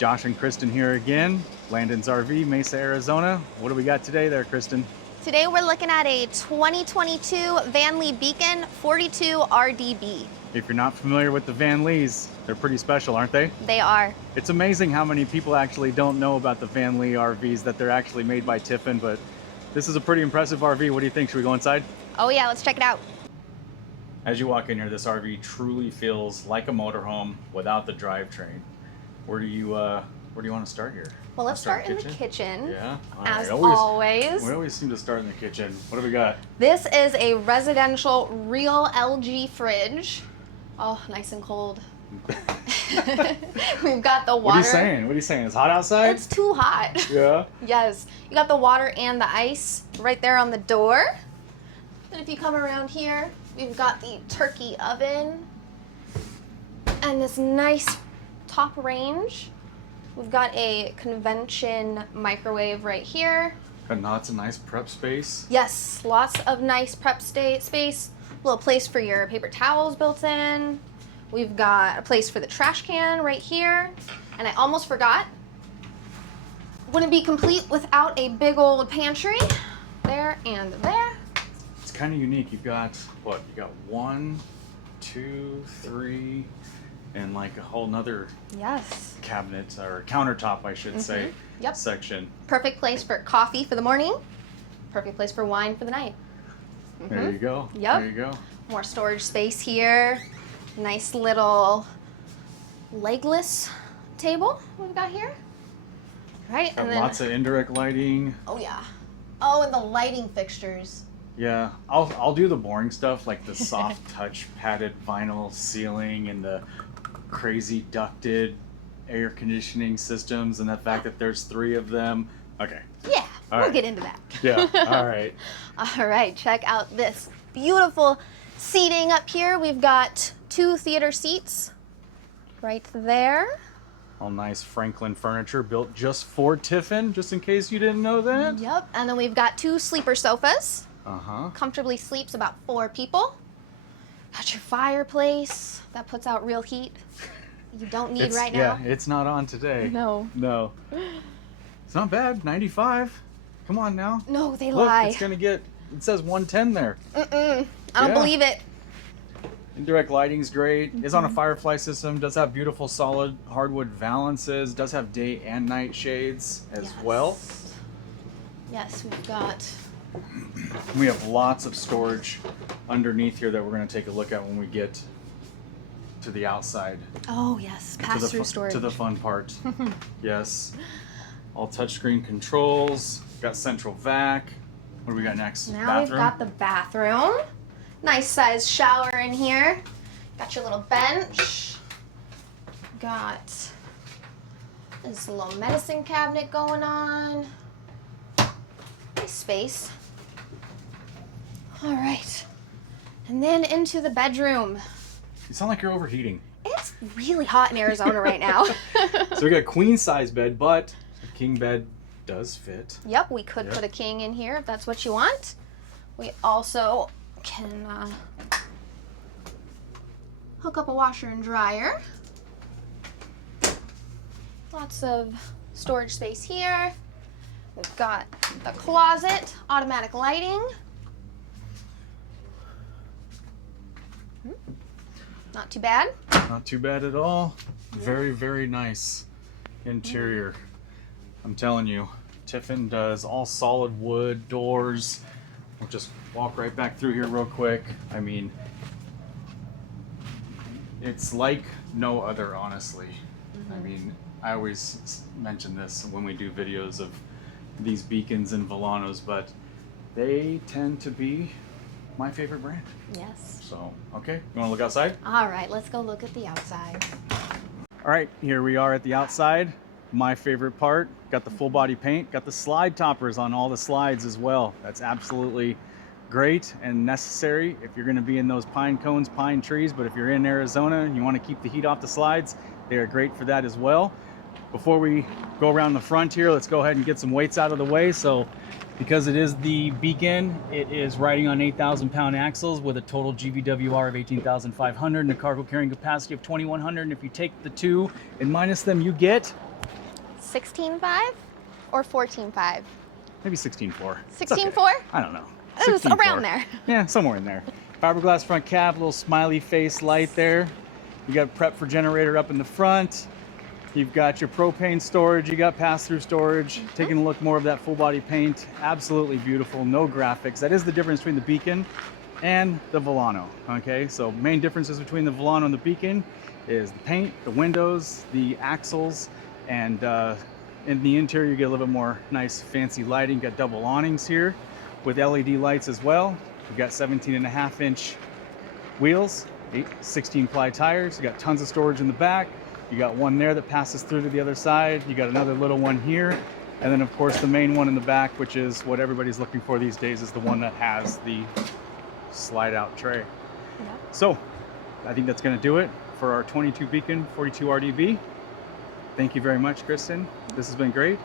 Josh and Kristen here again, Landons RV, Mesa, Arizona. What do we got today there, Kristen? Today we're looking at a 2022 Vanleigh Beacon 42 RDB. If you're not familiar with the Vanleighs, they're pretty special, aren't they? They are. It's amazing how many people actually don't know about the Vanleigh RVs, that they're actually made by Tiffin, but this is a pretty impressive RV. What do you think? Should we go inside? Oh yeah, let's check it out. As you walk in here, this RV truly feels like a motorhome without the drivetrain. Where do you want to start here? Well, let's start in the kitchen. Yeah. As always. We always seem to start in the kitchen. What do we got? This is a residential real LG fridge. Oh, nice and cold. We've got the water. What are you saying? What are you saying? It's hot outside? It's too hot. Yeah. Yes. You got the water and the ice right there on the door. And if you come around here, we've got the turkey oven and this nice top range. We've got a convention microwave right here. Got lots of nice prep space. Yes, lots of nice prep space. A little place for your paper towels built in. We've got a place for the trash can right here. And I almost forgot, wouldn't be complete without a big old pantry. There and there. It's kind of unique. You've got, what? You got 1, 2, 3, and like a whole nother cabinet or countertop, I should say, section. Perfect place for coffee for the morning. Perfect place for wine for the night. There you go. Yep. There you go. More storage space here. Nice little legless table we've got here. Right, Got lots of indirect lighting. Oh yeah. Oh, and the lighting fixtures. Yeah, I'll do the boring stuff like the soft touch padded vinyl ceiling and the crazy ducted air conditioning systems and the fact that there's 3 of them. Okay. Yeah, we'll get into that. Yeah, all right. All right, check out this beautiful seating up here. We've got 2 theater seats right there. All nice Franklin furniture built just for Tiffin, just in case you didn't know that. Yep, and then we've got 2 sleeper sofas. Uh-huh. Comfortably sleeps about 4 people. Got your fireplace that puts out real heat you don't need right now. Yeah, it's not on today. No. No. It's not bad. 95. Come on now. No, they Look, lie. it's gonna get. It says 110 there. I don't believe it. Indirect lighting's great. It's on a Firefly system. Does have beautiful solid hardwood valances. Does have day and night shades as well. Yes, we've got. We have lots of storage underneath here that we're going to take a look at when we get to the outside. Oh yes, pass-through storage. To the fun part. Yes. All touchscreen controls. Got central vac. What do we got next? Now bathroom? We've got the bathroom. Nice size shower in here. Got your little bench. Got this little medicine cabinet going on. Nice space. All right. And then into the bedroom. You sound like you're overheating. It's really hot in Arizona right now. So we got a queen size bed, but a king bed does fit. Yep, we could put a king in here if that's what you want. We also can hook up a washer and dryer. Lots of storage space here. We've got the closet, automatic lighting. Not too bad. Not too bad at all. Very, very nice interior. I'm telling you, Tiffin does all solid wood doors. We'll just walk right back through here real quick. I mean, it's like no other, honestly. I mean, I always mention this when we do videos of these Beacons and Villanos, but they tend to be my favorite brand. Yes. So, okay, you want to look outside? All right, let's go look at the outside. All right, here we are at the outside. My favorite part, got the full body paint, got the slide toppers on all the slides as well. That's absolutely great and necessary if you're gonna be in those pine cones, pine trees, but if you're in Arizona and you wanna keep the heat off the slides, they are great for that as well. Before we go around the front here, let's go ahead and get some weights out of the way. So because it is the Beacon, it is riding on 8,000 pound axles with a total GVWR of 18,500 and a cargo carrying capacity of 2,100. And if you take the 2 and minus them, you get 16.5 or 14.5? Maybe 16.4. 16.4? I don't know. It's 16.4. around there. Yeah, somewhere in there. Fiberglass front cap, little smiley face light there. You got prep for generator up in the front. You've got your propane storage. You got pass-through storage. Taking a look more of that full body paint. Absolutely beautiful. No graphics. That is the difference between the Beacon and the Volano. Okay, so main differences between the Volano and the Beacon is the paint, the windows, the axles, and in the interior you get a little bit more nice fancy lighting. You got double awnings here with LED lights as well. You've got 17.5-inch wheels, 16 ply tires. You got tons of storage in the back. You got one there that passes through to the other side. You got another little one here. And then of course the main one in the back, which is what everybody's looking for these days, is the one that has the slide out tray. Yep. So I think that's gonna do it for our 22 Beacon 42 RDB. Thank you very much, Kristen. This has been great.